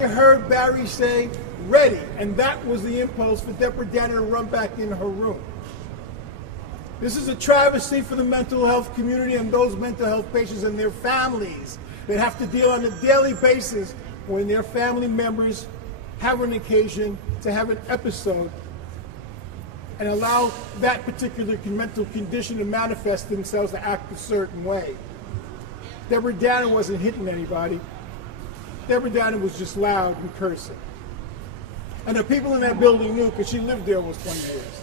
I heard Barry say, ready, and that was the impulse for Deborah Danner to run back in her room. This is a travesty for the mental health community and those mental health patients and their families that have to deal on a daily basis when their family members have an occasion to have an episode and allow that particular mental condition to manifest themselves to act a certain way. Deborah Danner wasn't hitting anybody. Deborah Danner was just loud and cursing. And the people in that building knew because she lived there almost 20 years.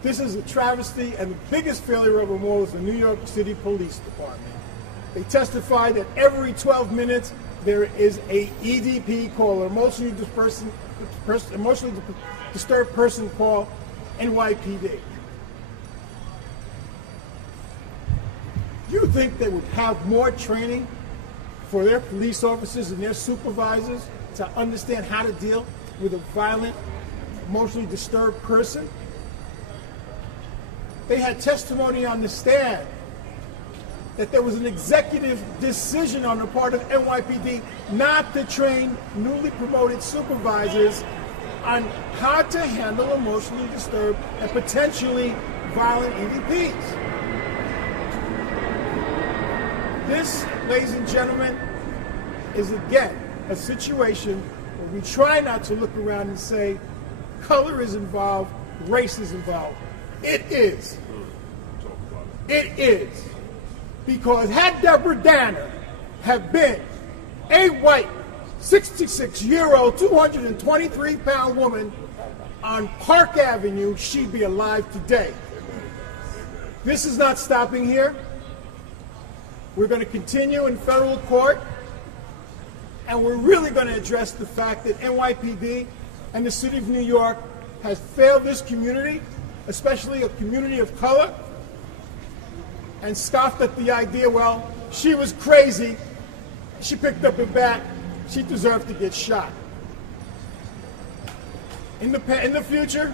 This is a travesty, and the biggest failure of them all is the New York City Police Department. They testified that every 12 minutes there is a EDP call, an emotionally disturbed person call, NYPD. You think they would have more training for their police officers and their supervisors to understand how to deal with a violent, emotionally disturbed person? They had testimony on the stand that there was an executive decision on the part of NYPD not to train newly promoted supervisors on how to handle emotionally disturbed and potentially violent EDPs. This, ladies and gentlemen, is again a situation where we try not to look around and say color is involved, race is involved. It is. It is. Because had Deborah Danner have been a white, 66-year-old, 223-pound woman on Park Avenue, she'd be alive today. This is not stopping here. We're going to continue in federal court, and we're really going to address the fact that NYPD and the City of New York has failed this community, especially a community of color, and scoffed at the idea, well, she was crazy, she picked up a bat, she deserved to get shot. In the future,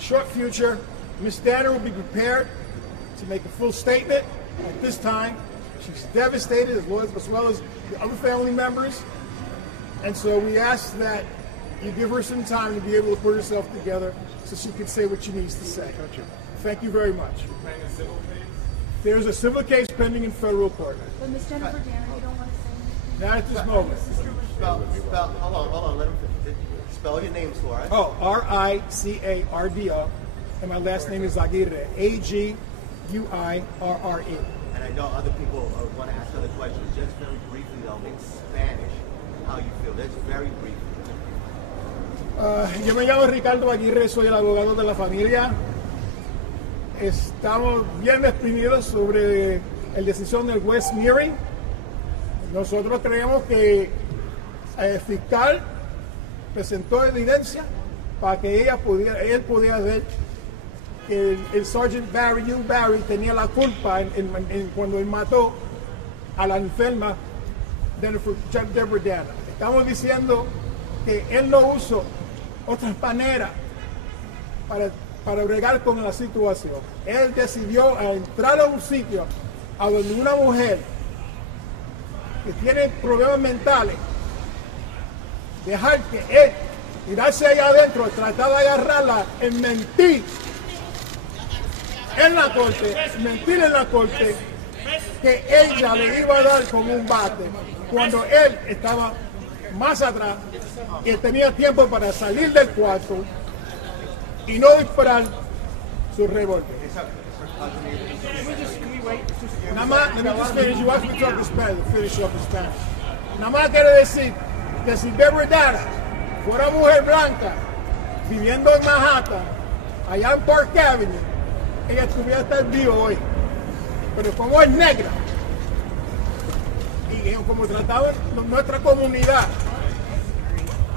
short future, Ms. Danner will be prepared to make a full statement. At this time, she's devastated as well as the other family members. And so we ask that you give her some time to be able to put herself together so she can say what she needs to say. Thank you very much. There's a civil case pending in federal court. But Ms. Jennifer Danner, you don't want to say anything? Not at this moment. Hold on, let him spell your names for us. Oh, R-I-C-A-R-D-O, and my last name is Aguirre, A-G-U-I-R-R-E. And I know other people want to ask other questions. Just very briefly, though, in Spanish, how you feel. That's very brief. Yo me llamo Ricardo Aguirre, soy el abogado de la familia. Estamos bien exprimidos sobre la decisión del juez Murray. Nosotros creemos que el fiscal presentó evidencia para que él pudiera ver que el Sgt. Barry, Hugh Barry, tenía la culpa cuando él mató a la enferma Deborah Danner. Estamos diciendo que él no usó otras maneras para bregar con la situación. Él decidió entrar a un sitio a donde una mujer que tiene problemas mentales, dejar que él tirarse allá adentro, tratar de agarrarla en mentir en la corte, mentir en la corte que ella le iba a dar con un bate cuando él estaba más atrás y tenía tiempo para salir del cuarto y no disparar su revólver. Nada más, let me just finish. You asked me to talk in Spanish, finish up in Spanish. Nada más quiere decir que si Deborah Danner fuera mujer blanca, viviendo en Manhattan, allá en Park Avenue, ella estuviera estar viva hoy. Pero como es negra, y como trataban nuestra comunidad,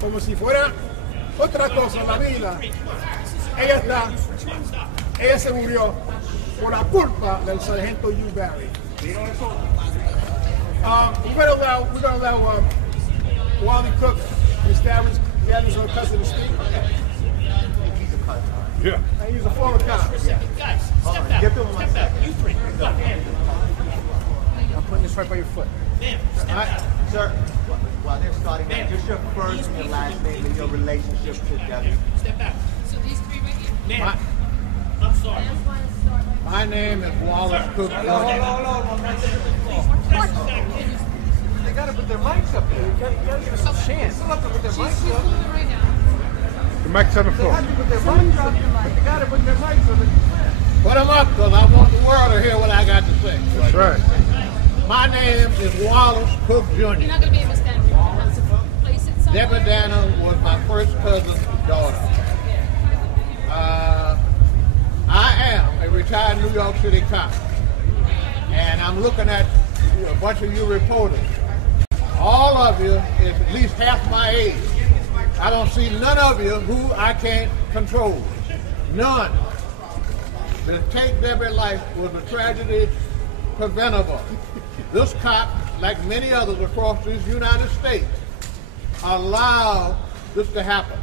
como si fuera otra cosa la vida, ella se murió por la culpa del sargento Hugh Barry. We're going to allow Wally Cook, Ms. Danner's her cousin, to speak. He's a cousin. Yeah. And he's a former cop. Yeah. Guys, step back. Get them one Step back. second. You three. Go. I'm putting this right by your foot. Damn. Step back. Sir, while they're starting that, just your first and your last name and your relationship to Debbie. Step back. So these three right here? Ma'am, I'm sorry. My name is Wallace Cook. Hold on. They gotta put their mics up there. You gotta give us a chance. They have to put their mics up. Right now. The mic's on the They floor. have to put their mics up. But they gotta put their mics up. Put them up, because I want the world to hear what I got to say. That's right. My name is Wallace Cook Jr. You're not going to be able to stand here. You have to place it somewhere. Deborah Danner was my first cousin's daughter. I am a retired New York City cop, and I'm looking at a bunch of you reporters. All of you is at least half my age. I don't see none of you who I can't control. None. The take Debbie's life was a tragedy preventable. This cop, like many others across this United States, allowed this to happen.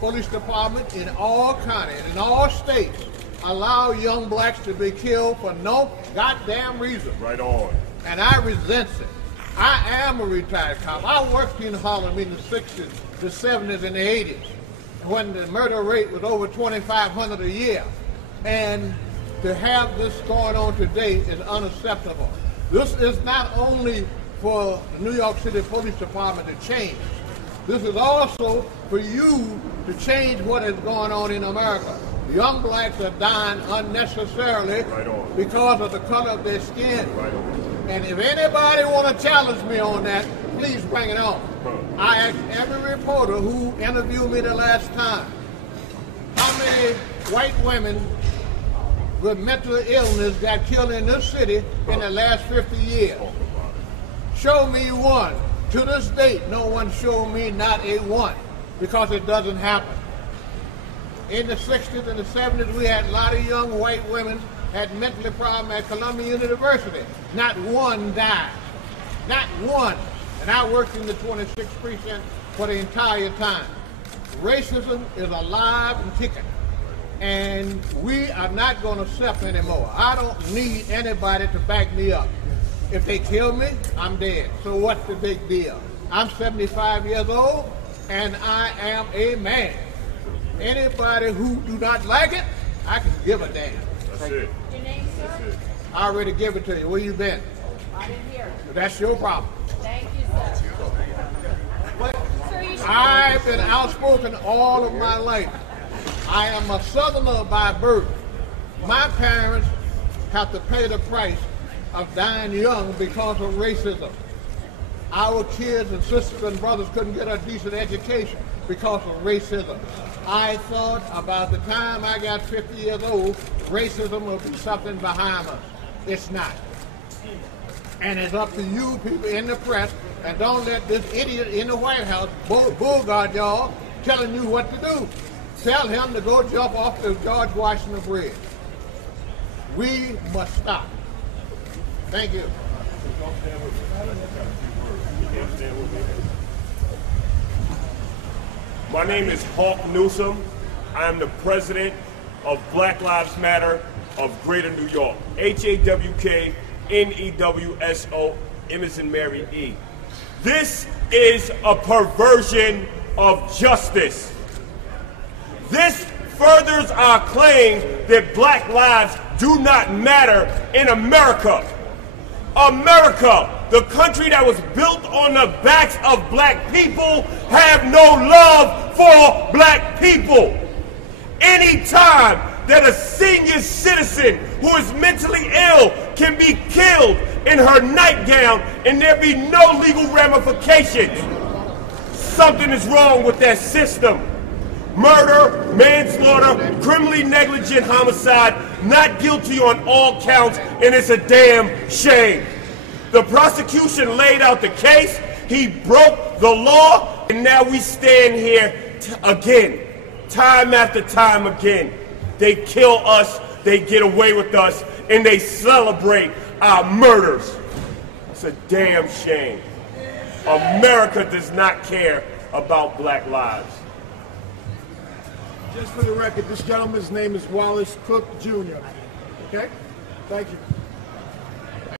Police department in all counties, in all states, allow young blacks to be killed for no goddamn reason. Right on. And I resent it. I am a retired cop. I worked in Harlem in the 60s, the 70s, and the 80s, when the murder rate was over 2,500 a year. And to have this going on today is unacceptable. This is not only for the New York City Police Department to change. This is also for you to change what is going on in America. Young blacks are dying unnecessarily because of the color of their skin. Right on. And if anybody want to challenge me on that, please bring it on. I asked every reporter who interviewed me the last time, how many white women with mental illness got killed in this city in the last 50 years? Show me one. To this date, no one showed me not a one, because it doesn't happen. In the 60s and the 70s, we had a lot of young white women had mental problems at Columbia University. Not one died. Not one. And I worked in the 26th precinct for the entire time. Racism is alive and kicking. And we are not going to accept anymore. I don't need anybody to back me up. If they kill me, I'm dead. So what's the big deal? I'm 75 years old, and I am a man. Anybody who do not like it, I can give a damn. That's it. Your name, sir? I already give it to you. Where you been? I didn't hear. That's your problem. Thank you, sir. Sir, you should I've been outspoken all of my life. I am a Southerner by birth. My parents have to pay the price of dying young because of racism. Our kids and sisters and brothers couldn't get a decent education because of racism. I thought about the time I got 50 years old, racism would be something behind us. It's not. And it's up to you people in the press, and don't let this idiot in the White House bullguard y'all telling you what to do. Tell him to go jump off the George Washington Bridge. We must stop. Thank you. My name is Hawk Newsom. I am the president of Black Lives Matter of Greater New York. HAWKNEWSO, Emerson Mary E. This is a perversion of justice. This furthers our claim that black lives do not matter in America. America, the country that was built on the backs of black people, have no love for black people. Anytime that a senior citizen who is mentally ill can be killed in her nightgown and there be no legal ramifications, something is wrong with that system. Murder, manslaughter, criminally negligent homicide, not guilty on all counts, and it's a damn shame. The prosecution laid out the case, he broke the law, and now we stand here again, time after time again. They kill us, they get away with us, and they celebrate our murders. It's a damn shame. America does not care about black lives. Just for the record, this gentleman's name is Wallace Cook Jr. Okay? Thank you.